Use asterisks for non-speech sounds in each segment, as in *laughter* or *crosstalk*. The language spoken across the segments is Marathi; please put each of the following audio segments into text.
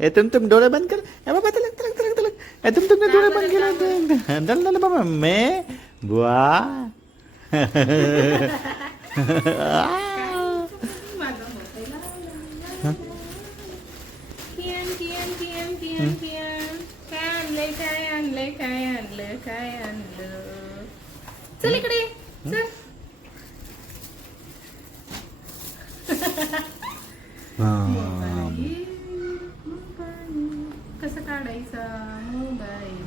ए तुम तुम डोळे बंद कर. ए बाबा तलक तलक तलक तलक. ए तुम तुमने डोळे बंद केला दल दल बाबा मे बुआ. काय आणलंय काय आणलंय काय आणलं काय आणलं? चल इकडे. कसं काढायचा मोबाईल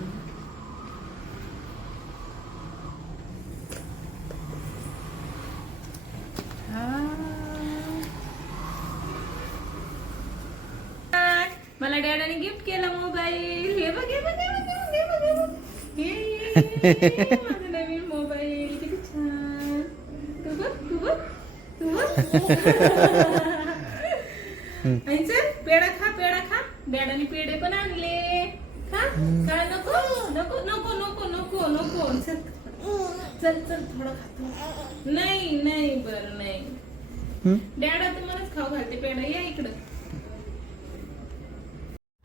हा. मला डॅडाने गिफ्ट केला मोबाईल हे बघ हे बघ हे बघ हे बघ, हे बघ. हे, माझा नवीन मोबाईल किती छान तू बघ तू बघ तू बघ आणि चल पेढा खा पेढा खा. डॅडाने पेढे पण आणले. खा. काय नको नको नको नको नको नको. चल चल चल थोडं खातो नाही नाही बरं नाही. डॅडा तुम्हालाच खाऊ घालते. पेढा या इकडं.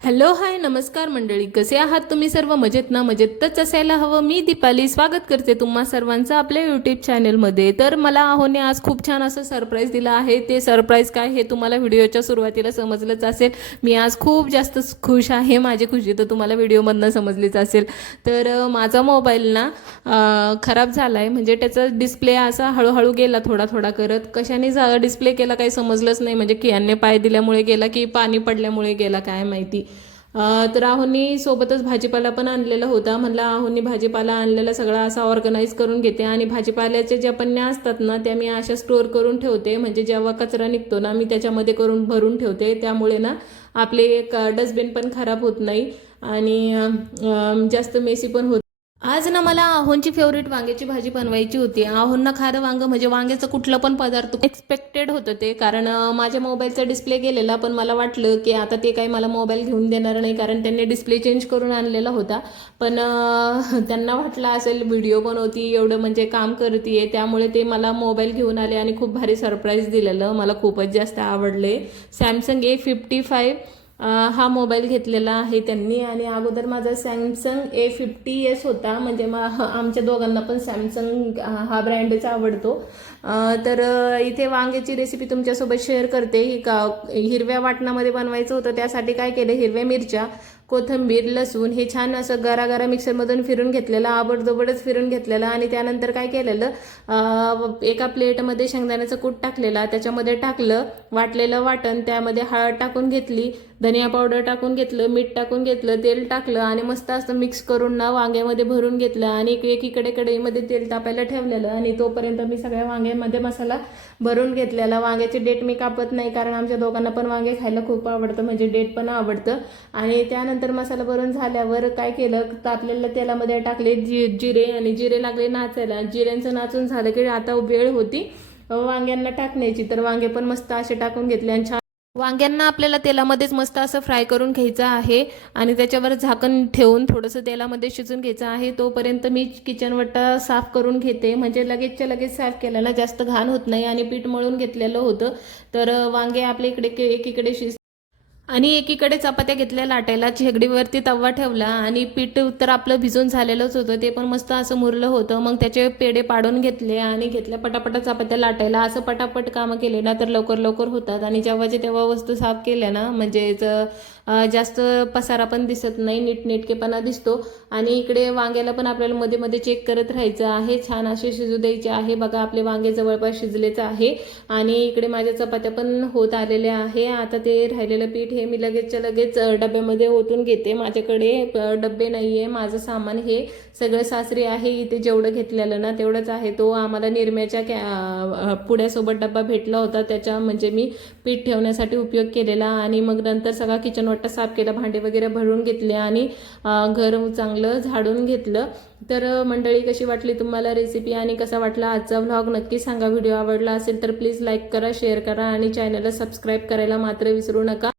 हॅलो हाय नमस्कार मंडळी. कसे आहात तुम्ही सर्व? मजेत ना? मजेतच असायला हवं. मी दीपाली. स्वागत करते तुम्हा सर्वांचं आपल्या यूट्यूब चॅनलमध्ये तर मला आहोने आज खूप छान असं सरप्राईज दिलं आहे. ते सरप्राईज काय हे तुम्हाला व्हिडिओच्या सुरुवातीला समजलंच असेल. मी आज खूप जास्त खुश आहे. माझी खुशी तर तुम्हाला व्हिडिओमधनं समजलीच असेल. तर माझा मोबाईल ना खराब झाला आहे म्हणजे त्याचा डिस्प्ले असा हळूहळू गेला थोडा थोडा करत. कशाने डिस्प्ले केला काही समजलंच नाही. म्हणजे कियांने पाय दिल्यामुळे गेला की पाणी पडल्यामुळे गेला काय माहिती. तर आहोनी सोबतच भाजीपाला पण आणलेला होता. म्हणलं आहोनी भाजीपाला आणलेला सगळा असा ऑर्गनाईज करून घेते आणि भाजीपाल्याच्या ज्या पन्न्या असतात ना त्या मी अशा स्टोअर करून ठेवते. म्हणजे जेव्हा कचरा निघतो ना मी त्याच्यामध्ये करून भरून ठेवते. त्यामुळे ना आपले एक डस्टबिन पण खराब होत नाही. आणि जास्त मेसी पण होत आज ना मला आहोंची फेवरेट वांग्याची भाजी बनवायची होती. आहोंना खारं वांग म्हणजे वांग्याचं कुठलं पण पदार्थ एक्सपेक्टेड होतं ते. कारण माझ्या मोबाईलचा डिस्प्ले गेलेला पण मला वाटलं की आता ते काही मला मोबाईल घेऊन देणार नाही कारण त्यांनी डिस्प्ले चेंज करून आणलेला होता. पण *laughs* त्यांना वाटलं असेल व्हिडिओ बनवती एवढं म्हणजे काम करते त्यामुळे ते मला मोबाईल घेऊन आले आणि खूप भारी सरप्राईज दिलेलं. मला खूपच जास्त आवडले. सॅमसंग ए फिफ्टी फाईव्ह हा मोबाईल घेतलेला आहे त्यांनी आणि अगोदर माझा सॅमसंग ए फिफ्टी एस होता. म्हणजे मा आमच्या दोघांना पण सॅमसंग हा ब्रँडच आवडतो. तर इथे वांग्याची रेसिपी तुमच्यासोबत शेअर करते. ही का हिरव्या वाटणामध्ये बनवायचं होतं त्यासाठी काय केलं? हिरव्या मिरच्या. कोथिंबीर लसूण हे छान असं गरा गरा मिक्सरमधून फिरून घेतलेलं आबडदोबडच फिरून घेतलेलं आणि त्यानंतर काय केलेलं एका प्लेटमध्ये शेंगदाण्याचं कूट टाकलेला त्याच्यामध्ये टाकलं वाटलेलं वाटण त्यामध्ये हळद टाकून घेतली धनिया पावडर टाकून घेतलं मीठ टाकून घेतलं तेल टाकलं आणि मस्त असं मिक्स करून ना वांग्यामध्ये भरून घेतलं आणि एक- एकीकडे कढईमध्ये तेल तापायला ठेवलेलं आणि तोपर्यंत मी सगळ्या वांग्यामध्ये मसाला भरून घेतलेला. वांग्याची डेट मी कापत नाही कारण आमच्या दोघांना पण वांगे खायला खूप आवडतं म्हणजे डेट पण आवडतं. आणि त्यानंतर मसाला भरून झाल्यावर काय केलं? तापलेल्या तेलामध्ये टाकले जि जिरे आणि जिरे लागले नाचायला. जिऱ्यांचं नाचून झालं की आता वेळ होती. वांग्यांना टाकण्याची. तर वांगे पण मस्त असे टाकून घेतले आणि छान वांग्यांना आपल्याला तेलामध्येच मस्त असं फ्राय करून घ्यायचं आहे. आणि त्याच्यावर झाकण ठेवून थोडंसं तेलामध्ये शिजून घ्यायचं आहे. तोपर्यंत मी किचन वट्टा साफ करून घेते. म्हणजे लगेचच्या लगेच साफ केल्याला जास्त घाण होत नाही आणि पीठ मळून घेतलेलं होतं. तर वांगे आपल्या इकडे के- एकीकडे शिज आणि एकीकडे चपात्या घेतल्या लाटायला शेगडीवरती तवा ठेवला आणि पीठ तर आपलं भिजून झालेलंच होतं. ते पण मस्त असं मुरलं होतं. मग त्याचे पेढे पाडून घेतले आणि घेतल्या पटापटा चपात्या लाटायला. असं पटापट कामं केले ना तर लवकर लवकर होतात. आणि जेव्हाच्या तेव्हा वस्तू साफ केल्या ना म्हणजे जास्त पसारा पण दिसत नाही नीटनेटकेपणा दिसतो. आणि इकडे वांग्याला पण आपल्याला मध्ये मध्ये चेक करत राहायचं आहे. छान असे शिजू द्यायचे आहे. बघा आपले वांगे जवळपास शिजलेच आहे. आणि इकडे माझ्या चपात्या पण होत आलेल्या आहे. आता ते राहिलेलं पीठ हे मी लगेचच्या लगेच डब्यामध्ये ओतून घेते. माझ्याकडे डब्बे नाही आहे माझं सामान हे सगळं सासरी आहे. इथे जेवढं घेतलेलं ना तेवढंच आहे. तो आम्हाला निरम्याच्या कॅ पुड्यासोबत डब्बा भेटला होता. त्याच्या म्हणजे मी पीठ ठेवण्यासाठी उपयोग केलेला. आणि मग नंतर सगळा किचन वाटा साफ केला भांडे वगैरे भरून घेतले आणि घर चांगलं झाडून घेतलं. तर मंडळी कशी वाटली तुम्हाला रेसिपी आणि कसा वाटला आजचा व्लॉग नक्की सांगा. व्हिडिओ आवडला असेल तर प्लीज लाईक करा शेअर करा आणि चॅनलला सबस्क्राईब करायला मात्र विसरू नका.